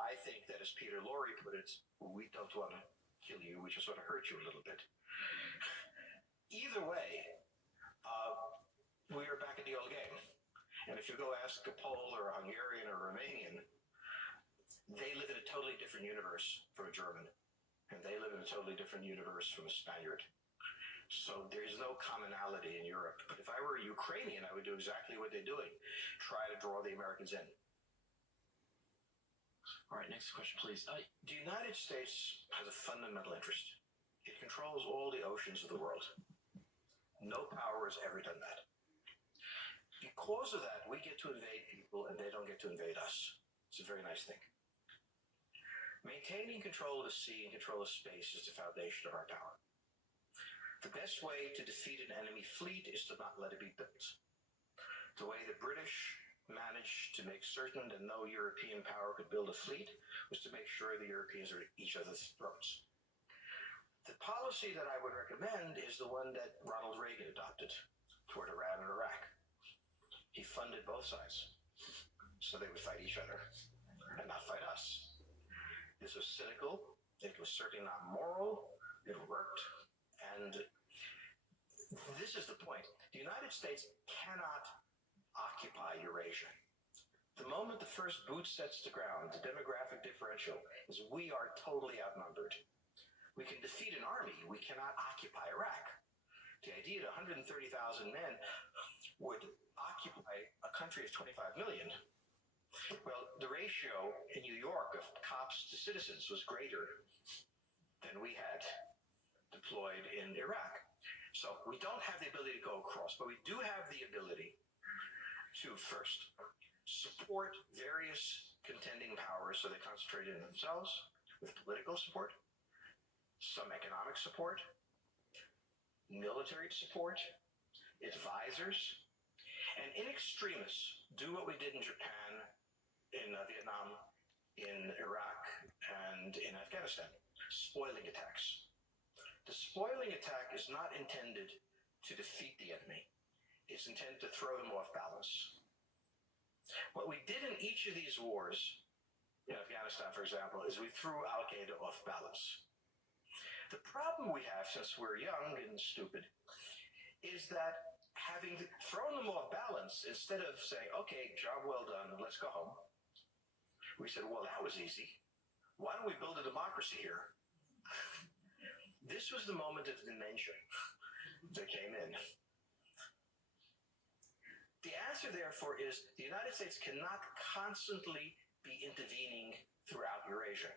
I think that, as Peter Lorre put it, we don't want to kill you, we just want to hurt you a little bit. Either way, we are back at the old game. And if you go ask a Pole or a Hungarian or a Romanian, they live in a totally different universe from a German. And they live in a totally different universe from a Spaniard. So there's no commonality in Europe. But if I were a Ukrainian, I would do exactly what they're doing. Try to draw the Americans in. All right, next question, please. The United States has a fundamental interest. It controls all the oceans of the world. No power has ever done that. Because of that, we get to invade people and they don't get to invade us. It's a very nice thing. Maintaining control of the sea and control of space is the foundation of our power. The best way to defeat an enemy fleet is to not let it be built. The way the British managed to make certain that no European power could build a fleet was to make sure the Europeans are at each other's throats. The policy that I would recommend is the one that Ronald Reagan adopted toward Iran and Iraq. He funded both sides so they would fight each other and not fight us. This was cynical. It was certainly not moral. It worked. And this is the point. The United States cannot occupy Eurasia. The moment the first boot sets to ground, the demographic differential is we are totally outnumbered. We can defeat an army. We cannot occupy Iraq. The idea that 130,000 men would occupy a country of 25 million. Well, the ratio in New York of cops to citizens was greater than we had deployed in Iraq. So we don't have the ability to go across, but we do have the ability to first support various contending powers so they concentrate in themselves with political support, some economic support, military support, advisors, and in extremis, do what we did in Japan, in Vietnam, in Iraq, and in Afghanistan, spoiling attacks. The spoiling attack is not intended to defeat the enemy. It's intended to throw them off balance. What we did in each of these wars, in Afghanistan, for example, is we threw Al-Qaeda off balance. The problem we have, since we're young and stupid, is that having thrown them off balance, instead of saying, okay, job well done, let's go home, we said, well, that was easy. Why don't we build a democracy here? This was the moment of dimension that came in. The answer, therefore, is the United States cannot constantly be intervening throughout Eurasia.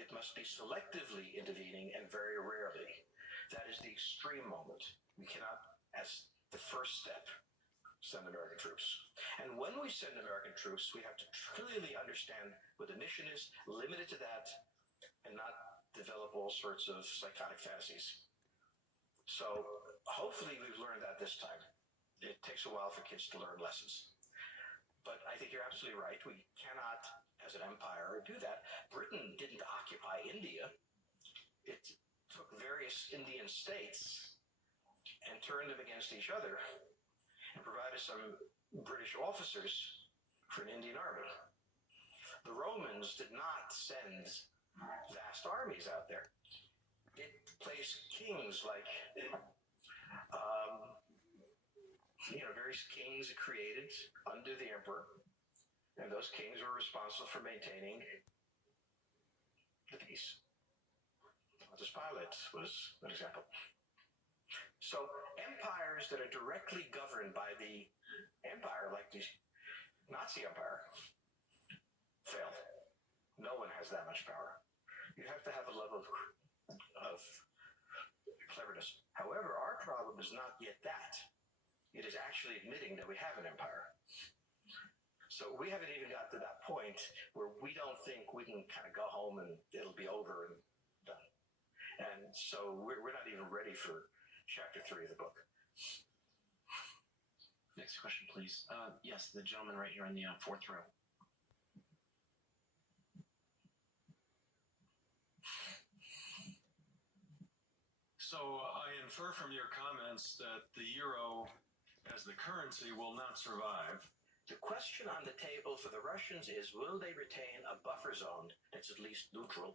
It must be selectively intervening and very rarely. That is the extreme moment. We cannot, as the first step, send American troops. And when we send American troops, we have to clearly understand what the mission is, limit it to that, and not develop all sorts of psychotic fantasies. So hopefully we've learned that this time. It takes a while for kids to learn lessons. But I think you're absolutely right. We cannot, as an empire, do that. Britain didn't occupy India. It took various Indian states and turned them against each other and provided some British officers for an Indian army. The Romans did not send vast armies out there. It placed kings like, various kings it created under the emperor, and those kings were responsible for maintaining the peace. Pontius Pilate was an example. So empires that are directly governed by the empire, like the Nazi Empire, fail. No one has that much power. You have to have a level of cleverness. However, our problem is not yet that. It is actually admitting that we have an empire. So we haven't even got to that point where we don't think we can kind of go home and it'll be over and done. And so we're not even ready for chapter 3 of the book. Next question, please. Yes, the gentleman right here in the fourth row. So I infer from your comments that the euro as the currency will not survive, The question on the table for the Russians is, will they retain a buffer zone that's at least neutral?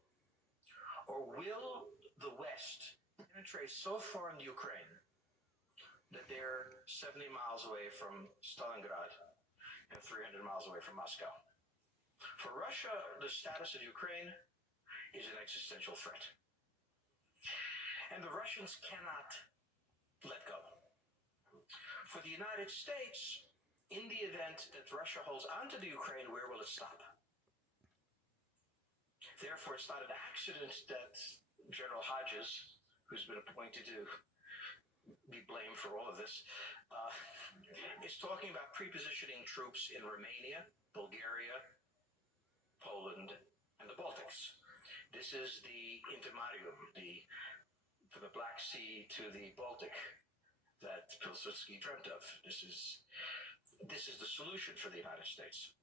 Or will the West penetrate so far in Ukraine that they're 70 miles away from Stalingrad and 300 miles away from Moscow? For Russia, the status of Ukraine is an existential threat. And the Russians cannot let go. For the United States, in the event that Russia holds onto the Ukraine, where will it stop? Therefore, it's not an accident that General Hodges, who's been appointed to be blamed for all of this, is talking about prepositioning troops in Romania, Bulgaria, Poland, and the Baltics. This is the intermarium, from the Black Sea to the Baltic, that Pilsudski dreamt of. This is the solution for the United States.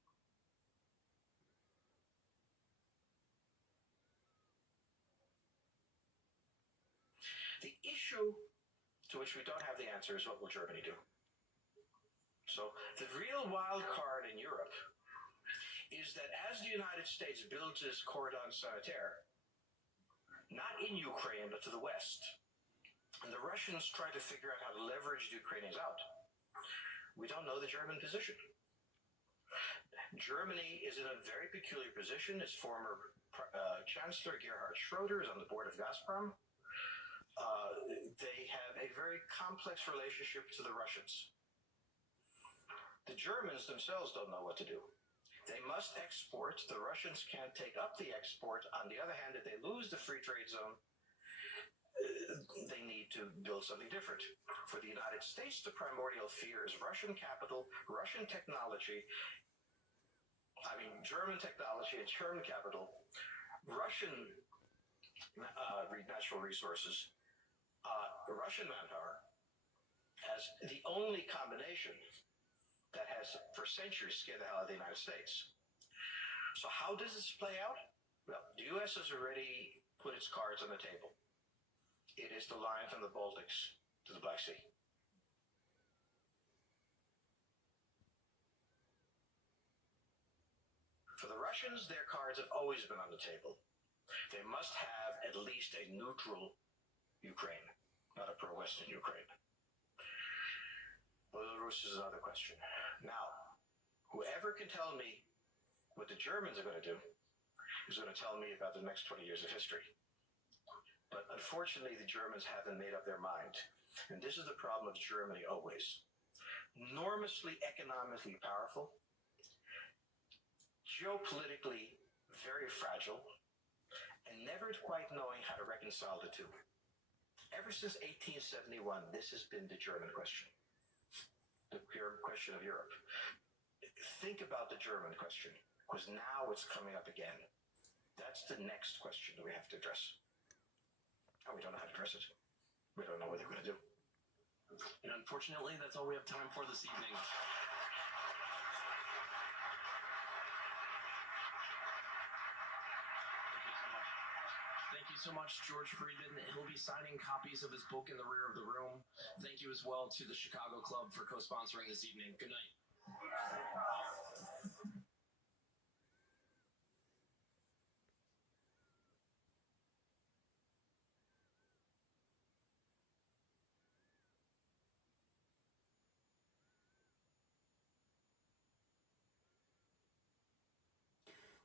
The issue to which we don't have the answer is, what will Germany do? So the real wild card in Europe is that as the United States builds its cordon sanitaire, not in Ukraine, but to the west, and the Russians try to figure out how to leverage the Ukrainians out, we don't know the German position. Germany is in a very peculiar position. Its former Chancellor Gerhard Schroeder is on the board of Gazprom. They have a very complex relationship to the Russians. The Germans themselves don't know what to do. They must export. The Russians can't take up the export. On the other hand, if they lose the free trade zone, they need to build something different. For the United States, the primordial fear is Russian capital, Russian technology, German technology and German capital, Russian natural resources, Russian manpower, as the only combination that has for centuries scared the hell out of the United States. So how does this play out? Well, the U.S. has already put its cards on the table. It is the line from the Baltics to the Black Sea. For the Russians, their cards have always been on the table. They must have at least a neutral Ukraine, not a pro-Western Ukraine. Belarus is another question. Now, whoever can tell me what the Germans are going to do is going to tell me about the next 20 years of history. But unfortunately, the Germans haven't made up their mind. And this is the problem of Germany always. Enormously economically powerful, geopolitically very fragile, and never quite knowing how to reconcile the two. Ever since 1871, this has been the German question. The pure question of Europe. Think about the German question, because now it's coming up again. That's the next question that we have to address. And we don't know how to address it. We don't know what they're going to do. And unfortunately, that's all we have time for this evening. Thank you so much, George Fridman. He'll be signing copies of his book in the rear of the room. Thank you as well to the Chicago Club for co-sponsoring this evening. Good night.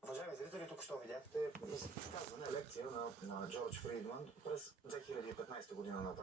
Уважаеми зрители, тук що видяхте изказване лекция на Джордж Фридман през 2015 година направи.